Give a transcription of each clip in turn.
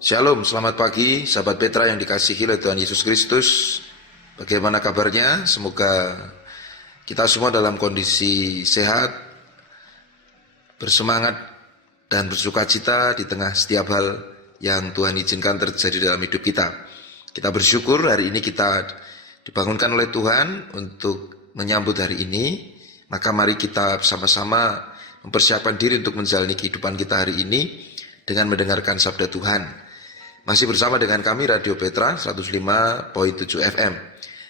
Shalom, selamat pagi sahabat Petra yang dikasihi oleh Tuhan Yesus Kristus. Bagaimana kabarnya? Semoga kita semua dalam kondisi sehat, bersemangat dan bersukacita di tengah setiap hal yang Tuhan izinkan terjadi dalam hidup kita. Kita bersyukur hari ini kita dibangunkan oleh Tuhan untuk menyambut hari ini. Maka mari kita bersama-sama mempersiapkan diri untuk menjalani kehidupan kita hari ini dengan mendengarkan sabda Tuhan. Masih bersama dengan kami Radio Petra 105.7 FM.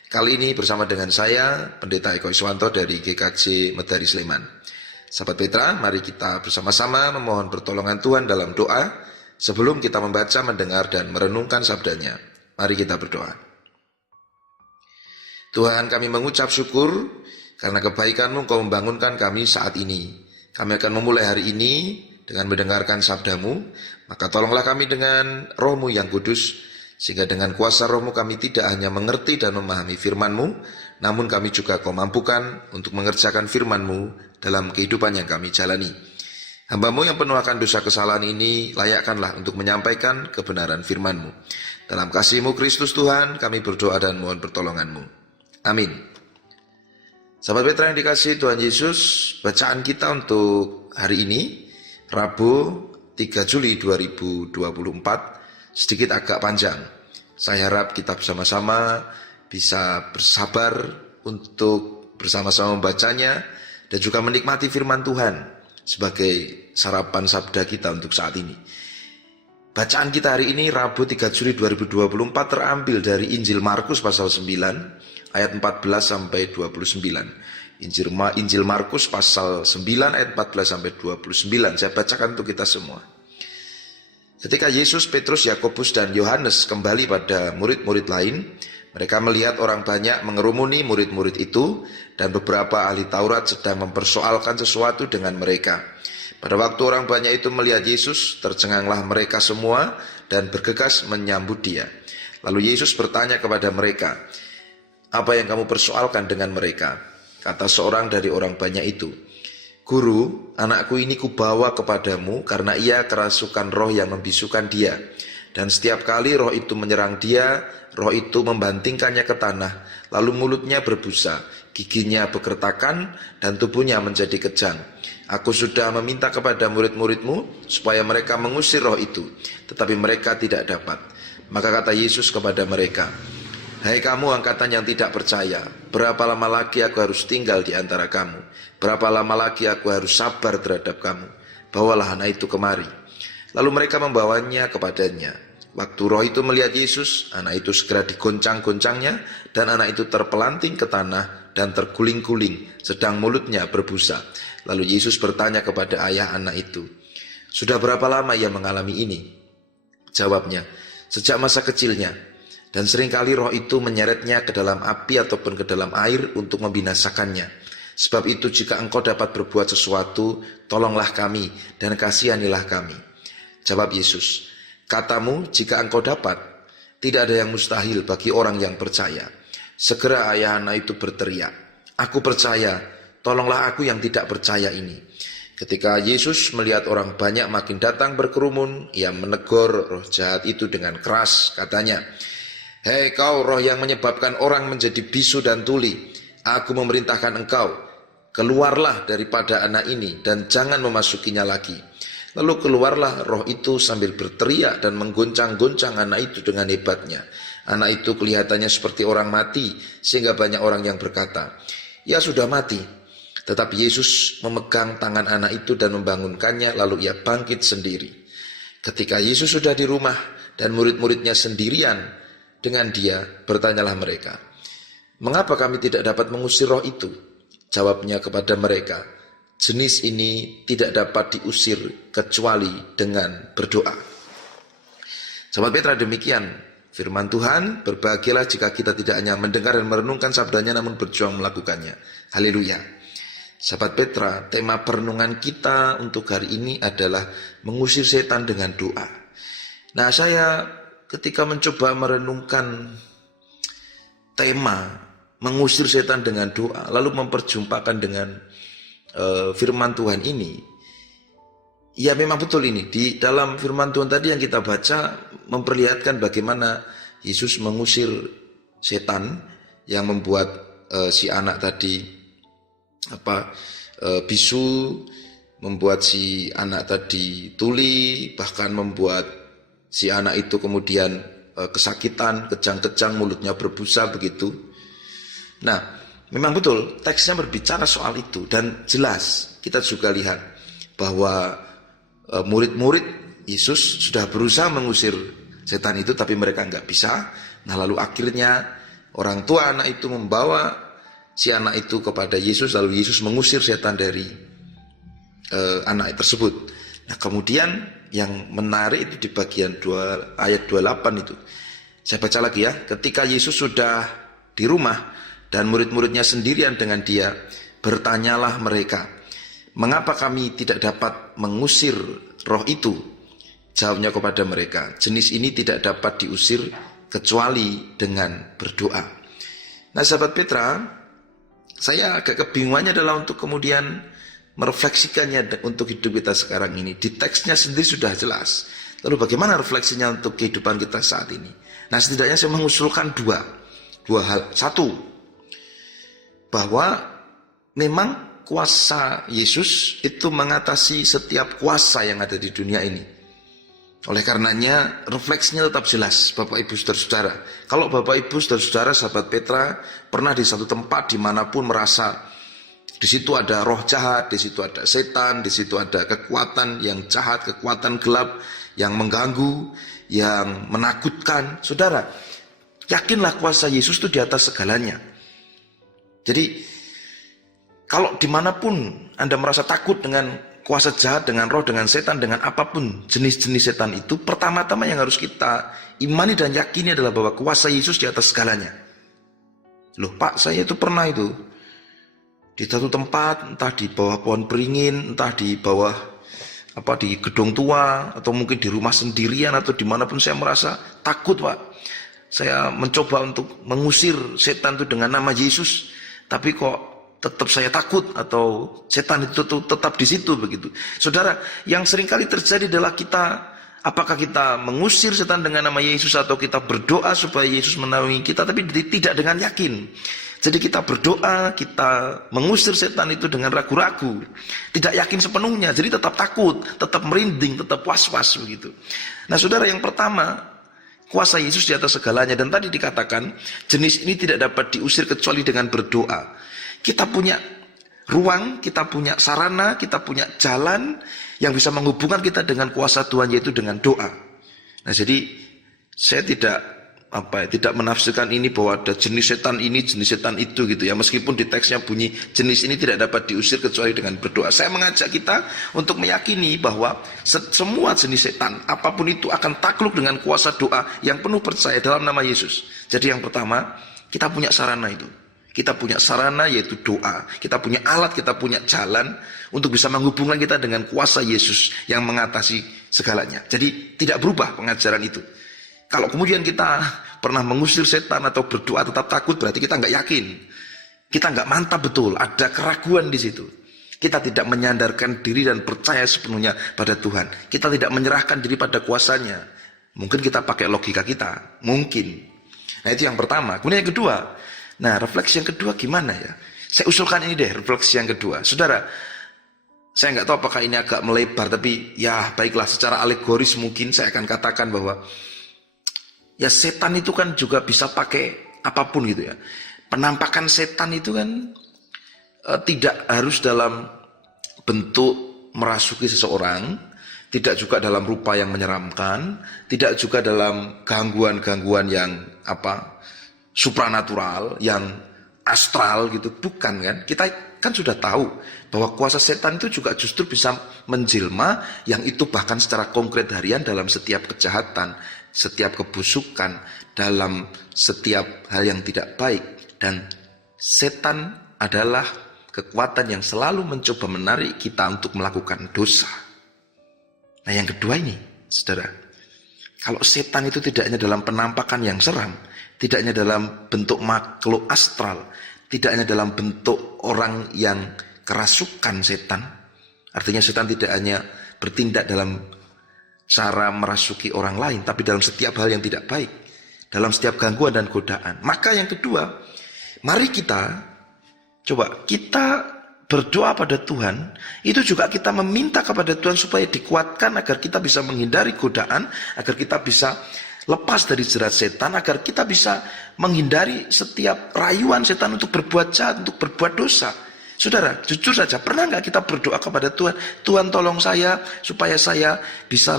Kali ini bersama dengan saya, Pendeta Eko Iswanto dari GKJ Medari Sleman. Sahabat Petra, mari kita bersama-sama memohon pertolongan Tuhan dalam doa sebelum kita membaca, mendengar, dan merenungkan sabdanya. Mari kita berdoa. Tuhan, kami mengucap syukur karena kebaikan-Mu Engkau membangunkan kami saat ini. Kami akan memulai hari ini dengan mendengarkan sabda-Mu, maka tolonglah kami dengan Roh-Mu yang kudus, sehingga dengan kuasa Roh-Mu kami tidak hanya mengerti dan memahami firman-Mu, namun kami juga Kau mampukan untuk mengerjakan firman-Mu dalam kehidupan yang kami jalani. Hamba-Mu yang penuh akan dosa kesalahan ini, layakkanlah untuk menyampaikan kebenaran firman-Mu. Dalam kasih-Mu Kristus Tuhan, kami berdoa dan mohon pertolongan-Mu. Amin. Sahabat Petra yang dikasihi Tuhan Yesus, bacaan kita untuk hari ini, Rabu 3 Juli 2024, sedikit agak panjang. Saya harap kita bersama-sama bisa bersabar untuk bersama-sama membacanya dan juga menikmati firman Tuhan sebagai sarapan sabda kita untuk saat ini. Bacaan kita hari ini Rabu 3 Juli 2024 terambil dari Injil Markus pasal 9 ayat 14 sampai 29. Injil Markus pasal 9 ayat 14 sampai 29. Saya bacakan untuk kita semua. Ketika Yesus, Petrus, Yakobus dan Yohanes kembali pada murid-murid lain, mereka melihat orang banyak mengerumuni murid-murid itu dan beberapa ahli Taurat sedang mempersoalkan sesuatu dengan mereka. Pada waktu orang banyak itu melihat Yesus, tercenganglah mereka semua dan bergegas menyambut Dia. Lalu Yesus bertanya kepada mereka, "Apa yang kamu persoalkan dengan mereka?" Kata seorang dari orang banyak itu, "Guru, anakku ini kubawa kepadamu karena ia kerasukan roh yang membisukan dia. Dan setiap kali roh itu menyerang dia, roh itu membantingkannya ke tanah, lalu mulutnya berbusa, giginya bekertakan, dan tubuhnya menjadi kejang. Aku sudah meminta kepada murid-muridmu supaya mereka mengusir roh itu, tetapi mereka tidak dapat." Maka kata Yesus kepada mereka, "Hai kamu angkatan yang tidak percaya, berapa lama lagi aku harus tinggal di antara kamu? Berapa lama lagi aku harus sabar terhadap kamu? Bawalah anak itu kemari." Lalu mereka membawanya kepadanya. Waktu roh itu melihat Yesus, anak itu segera digoncang-goncangnya, dan anak itu terpelanting ke tanah dan terguling-guling, sedang mulutnya berbusa. Lalu Yesus bertanya kepada ayah anak itu, "Sudah berapa lama ia mengalami ini?" Jawabnya, "Sejak masa kecilnya. Dan seringkali roh itu menyeretnya ke dalam api ataupun ke dalam air untuk membinasakannya. Sebab itu jika engkau dapat berbuat sesuatu, tolonglah kami dan kasihanilah kami." Jawab Yesus, "Katamu jika engkau dapat, tidak ada yang mustahil bagi orang yang percaya." Segera ayah anak itu berteriak, "Aku percaya, tolonglah aku yang tidak percaya ini." Ketika Yesus melihat orang banyak makin datang berkerumun, ia menegur roh jahat itu dengan keras, katanya, "Hei kau roh yang menyebabkan orang menjadi bisu dan tuli, aku memerintahkan engkau, keluarlah daripada anak ini dan jangan memasukinya lagi." Lalu keluarlah roh itu sambil berteriak dan menggoncang-goncang anak itu dengan hebatnya. Anak itu kelihatannya seperti orang mati, sehingga banyak orang yang berkata, "Ia sudah mati." Tetapi Yesus memegang tangan anak itu dan membangunkannya, lalu ia bangkit sendiri. Ketika Yesus sudah di rumah dan murid-muridnya sendirian dengan dia, bertanyalah mereka, "Mengapa kami tidak dapat mengusir roh itu?" Jawabnya kepada mereka, "Jenis ini tidak dapat diusir kecuali dengan berdoa." Sahabat Petra, demikian firman Tuhan. Berbahagialah jika kita tidak hanya mendengar dan merenungkan sabdanya, namun berjuang melakukannya. Haleluya. Sahabat Petra, tema perenungan kita untuk hari ini adalah mengusir setan dengan doa. Nah, saya ketika mencoba merenungkan tema mengusir setan dengan doa, lalu memperjumpakan dengan firman Tuhan ini, Ya memang betul ini. Di dalam firman Tuhan tadi yang kita baca memperlihatkan bagaimana Yesus mengusir setan yang membuat si anak tadi bisu, membuat si anak tadi tuli, bahkan membuat si anak itu kemudian kesakitan, kejang-kejang, mulutnya berbusa begitu. Nah, memang betul teksnya berbicara soal itu dan jelas kita juga lihat bahwa murid-murid Yesus sudah berusaha mengusir setan itu tapi mereka nggak bisa. Nah lalu akhirnya orang tua anak itu membawa si anak itu kepada Yesus, lalu Yesus mengusir setan dari anak tersebut. Nah kemudian yang menarik itu di bagian 2 ayat 28 itu. Saya baca lagi ya. Ketika Yesus sudah di rumah dan murid-muridnya sendirian dengan dia, bertanyalah mereka, mengapa kami tidak dapat mengusir roh itu? Jawabnya kepada mereka, jenis ini tidak dapat diusir kecuali dengan berdoa. Nah sahabat Petra, saya agak kebingungannya adalah untuk kemudian merefleksikannya untuk hidup kita sekarang ini. Di teksnya sendiri sudah jelas. Lalu bagaimana refleksinya untuk kehidupan kita saat ini? Nah setidaknya saya mengusulkan dua hal. Satu, bahwa memang kuasa Yesus itu mengatasi setiap kuasa yang ada di dunia ini. Oleh karenanya refleksinya tetap jelas Bapak Ibu Saudara-saudara. Kalau Bapak Ibu Saudara-saudara sahabat Petra pernah di satu tempat dimanapun merasa di situ ada roh jahat, di situ ada setan, di situ ada kekuatan yang jahat, kekuatan gelap yang mengganggu, yang menakutkan, saudara, yakinlah kuasa Yesus itu di atas segalanya. Jadi kalau dimanapun Anda merasa takut dengan kuasa jahat, dengan roh, dengan setan, dengan apapun jenis-jenis setan itu, pertama-tama yang harus kita imani dan yakini adalah bahwa kuasa Yesus di atas segalanya. Loh Pak, saya itu pernah itu di satu tempat, entah di bawah pohon beringin, entah di bawah di gedung tua, atau mungkin di rumah sendirian, atau dimanapun saya merasa takut Pak. Saya mencoba untuk mengusir setan itu dengan nama Yesus, tapi kok tetap saya takut, atau setan itu tetap di situ begitu. Saudara, yang seringkali terjadi adalah apakah kita mengusir setan dengan nama Yesus atau kita berdoa supaya Yesus menaungi kita, tapi tidak dengan yakin. Jadi kita berdoa, kita mengusir setan itu dengan ragu-ragu, tidak yakin sepenuhnya, jadi tetap takut, tetap merinding, tetap was-was begitu. Nah saudara, yang pertama, kuasa Yesus di atas segalanya, dan tadi dikatakan jenis ini tidak dapat diusir kecuali dengan berdoa. Kita punya ruang, kita punya sarana, kita punya jalan yang bisa menghubungkan kita dengan kuasa Tuhan, yaitu dengan doa. Nah jadi saya tidak menafsirkan ini bahwa ada jenis setan ini, jenis setan itu gitu ya. Meskipun di teksnya bunyi jenis ini tidak dapat diusir kecuali dengan berdoa. Saya mengajak kita untuk meyakini bahwa semua jenis setan apapun itu akan takluk dengan kuasa doa yang penuh percaya dalam nama Yesus. Jadi yang pertama, kita punya sarana itu. Kita punya sarana yaitu doa. Kita punya alat, kita punya jalan untuk bisa menghubungkan kita dengan kuasa Yesus yang mengatasi segalanya. Jadi tidak berubah pengajaran itu. Kalau kemudian kita pernah mengusir setan atau berdoa tetap takut, berarti kita nggak yakin. Kita nggak mantap betul, ada keraguan di situ. Kita tidak menyandarkan diri dan percaya sepenuhnya pada Tuhan. Kita tidak menyerahkan diri pada kuasanya. Mungkin kita pakai logika kita, mungkin. Nah itu yang pertama. Kemudian yang kedua, nah refleksi yang kedua gimana ya? Saya usulkan ini deh, refleksi yang kedua. Saudara, saya nggak tahu apakah ini agak melebar, tapi ya baiklah, secara alegoris mungkin saya akan katakan bahwa ya setan itu kan juga bisa pakai apapun gitu ya. Penampakan setan itu kan tidak harus dalam bentuk merasuki seseorang, tidak juga dalam rupa yang menyeramkan, tidak juga dalam gangguan-gangguan yang supranatural, yang astral gitu, bukan kan? Kita kan sudah tahu bahwa kuasa setan itu juga justru bisa menjelma, yang itu bahkan secara konkret harian dalam setiap kejahatan, setiap kebusukan, dalam setiap hal yang tidak baik. Dan setan adalah kekuatan yang selalu mencoba menarik kita untuk melakukan dosa. Nah yang kedua ini, saudara, kalau setan itu tidak hanya dalam penampakan yang seram, tidak hanya dalam bentuk makhluk astral, tidak hanya dalam bentuk orang yang kerasukan setan. Artinya setan tidak hanya bertindak dalam cara merasuki orang lain, tapi dalam setiap hal yang tidak baik, dalam setiap gangguan dan godaan. Maka yang kedua, mari kita berdoa pada Tuhan, itu juga kita meminta kepada Tuhan supaya dikuatkan agar kita bisa menghindari godaan, agar kita bisa lepas dari jerat setan, agar kita bisa menghindari setiap rayuan setan untuk berbuat jahat, untuk berbuat dosa. Saudara, jujur saja, pernah nggak kita berdoa kepada Tuhan, Tuhan tolong saya supaya saya bisa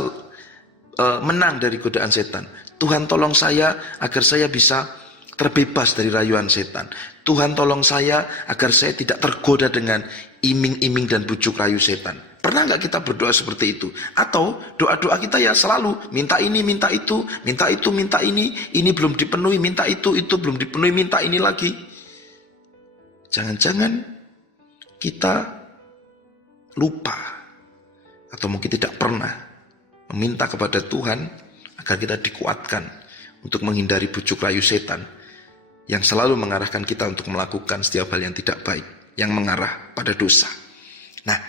menang dari godaan setan. Tuhan tolong saya agar saya bisa terbebas dari rayuan setan. Tuhan tolong saya agar saya tidak tergoda dengan iming-iming dan bujuk rayu setan. Pernah nggak kita berdoa seperti itu? Atau doa-doa kita ya selalu minta ini, minta itu, minta itu, minta ini belum dipenuhi, minta itu belum dipenuhi, minta ini lagi. Jangan-jangan kita lupa atau mungkin tidak pernah meminta kepada Tuhan agar kita dikuatkan untuk menghindari bujuk rayu setan yang selalu mengarahkan kita untuk melakukan setiap hal yang tidak baik, yang mengarah pada dosa. Nah,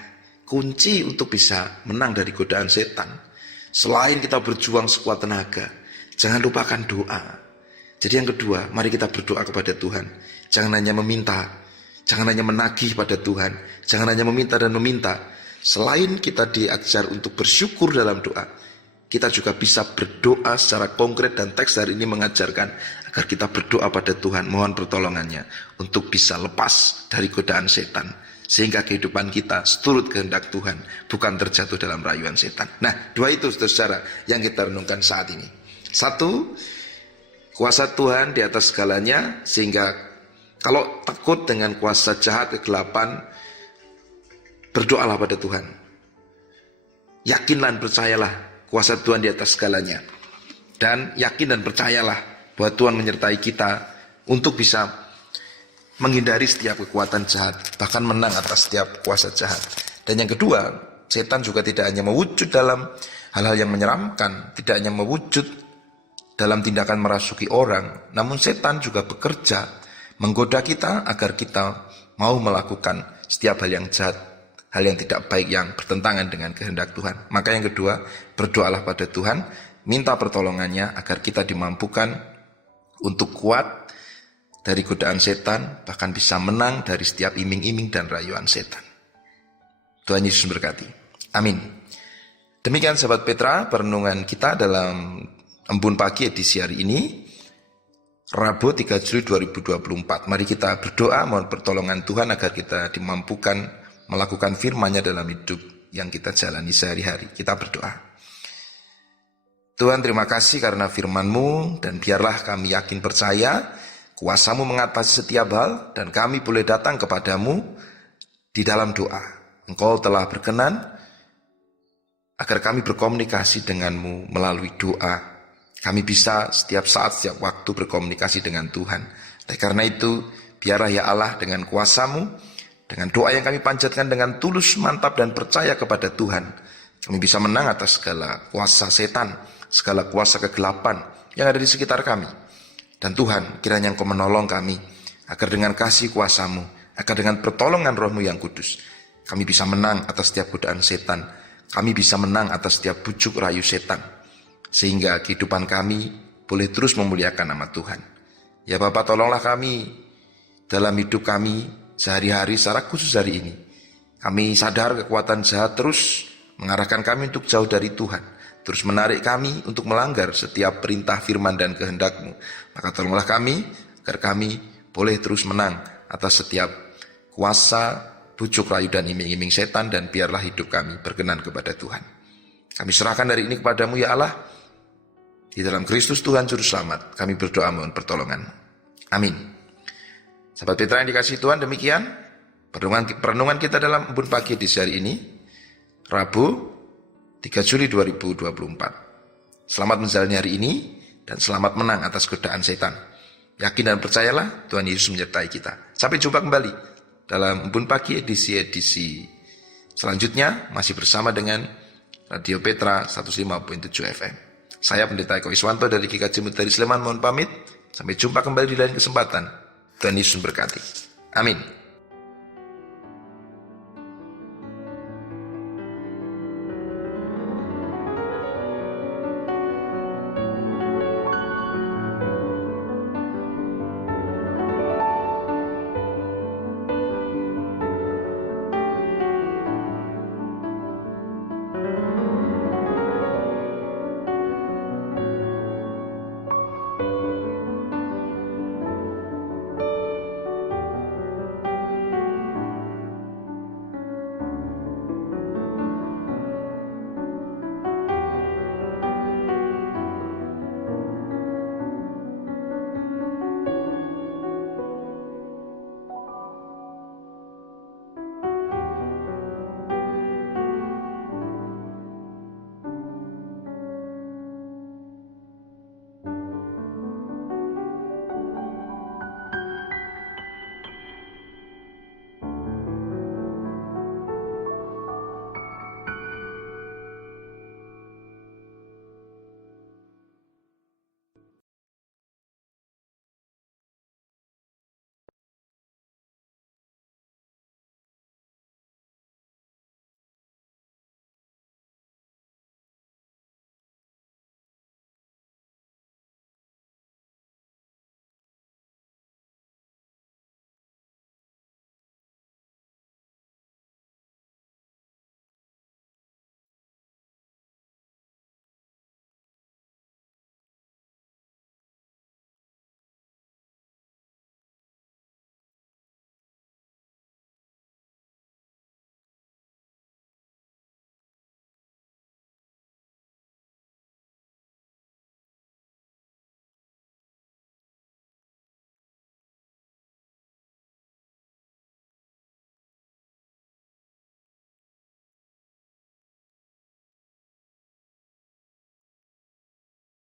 kunci untuk bisa menang dari godaan setan, selain kita berjuang sekuat tenaga, jangan lupakan doa. Jadi yang kedua, mari kita berdoa kepada Tuhan. Jangan hanya meminta, jangan hanya menagih pada Tuhan, jangan hanya meminta dan meminta. Selain kita diajar untuk bersyukur dalam doa, kita juga bisa berdoa secara konkret, dan teks hari ini mengajarkan agar kita berdoa pada Tuhan, mohon pertolongannya untuk bisa lepas dari godaan setan, sehingga kehidupan kita seturut kehendak Tuhan, bukan terjatuh dalam rayuan setan. Nah, dua itu saudara yang kita renungkan saat ini. Satu, kuasa Tuhan di atas segalanya, sehingga kalau takut dengan kuasa jahat, kegelapan, berdoalah pada Tuhan. Yakinlah dan percayalah kuasa Tuhan di atas segalanya. Dan yakin dan percayalah bahwa Tuhan menyertai kita untuk bisa menghindari setiap kekuatan jahat, bahkan menang atas setiap kuasa jahat. Dan yang kedua, setan juga tidak hanya mewujud dalam hal-hal yang menyeramkan, tidak hanya mewujud dalam tindakan merasuki orang, namun setan juga bekerja menggoda kita agar kita mau melakukan setiap hal yang jahat, hal yang tidak baik yang bertentangan dengan kehendak Tuhan. Maka yang kedua, berdoalah pada Tuhan, minta pertolongannya agar kita dimampukan untuk kuat dari godaan setan, bahkan bisa menang dari setiap iming-iming dan rayuan setan. Tuhan Yesus berkati. Amin. Demikian sahabat Petra, perenungan kita dalam Embun Pagi edisi hari ini, Rabu 3 Juli 2024. Mari kita berdoa, mohon pertolongan Tuhan agar kita dimampukan melakukan firman-Nya dalam hidup yang kita jalani sehari-hari. Kita berdoa. Tuhan, terima kasih karena firman-Mu, dan biarlah kami yakin percaya kuasa-Mu mengatasi setiap hal, dan kami boleh datang kepadamu di dalam doa. Engkau telah berkenan agar kami berkomunikasi dengan-Mu melalui doa. Kami bisa setiap saat, setiap waktu berkomunikasi dengan Tuhan. Oleh karena itu, biarlah ya Allah dengan kuasa-Mu, dengan doa yang kami panjatkan dengan tulus, mantap, dan percaya kepada Tuhan, kami bisa menang atas segala kuasa setan, segala kuasa kegelapan yang ada di sekitar kami. Dan Tuhan, kiranya Engkau menolong kami, agar dengan kasih kuasa-Mu, agar dengan pertolongan Roh-Mu yang kudus, kami bisa menang atas setiap godaan setan, kami bisa menang atas setiap bujuk rayu setan, sehingga kehidupan kami boleh terus memuliakan nama Tuhan. Ya Bapa, tolonglah kami dalam hidup kami sehari-hari, secara khusus hari ini. Kami sadar kekuatan jahat terus mengarahkan kami untuk jauh dari Tuhan, terus menarik kami untuk melanggar setiap perintah firman dan kehendak-Mu. Maka tolonglah kami agar kami boleh terus menang atas setiap kuasa, bujuk rayu dan iming-iming setan, dan biarlah hidup kami berkenan kepada Tuhan. Kami serahkan dari ini kepadamu ya Allah. Di dalam Kristus Tuhan Juru Selamat, kami berdoa mohon pertolongan. Amin. Sahabat Petra yang dikasihi Tuhan, demikian perenungan kita dalam Embun Pagi di hari ini, Rabu 3 Juli 2024. Selamat menjalani hari ini, dan selamat menang atas godaan setan. Yakin dan percayalah Tuhan Yesus menyertai kita. Sampai jumpa kembali dalam Embun Pagi edisi selanjutnya, masih bersama dengan Radio Petra 105.7 FM. Saya Pendeta Eko Iswanto dari GKJ Muteri Sleman mohon pamit. Sampai jumpa kembali di lain kesempatan. Tuhan Yesus memberkati. Amin.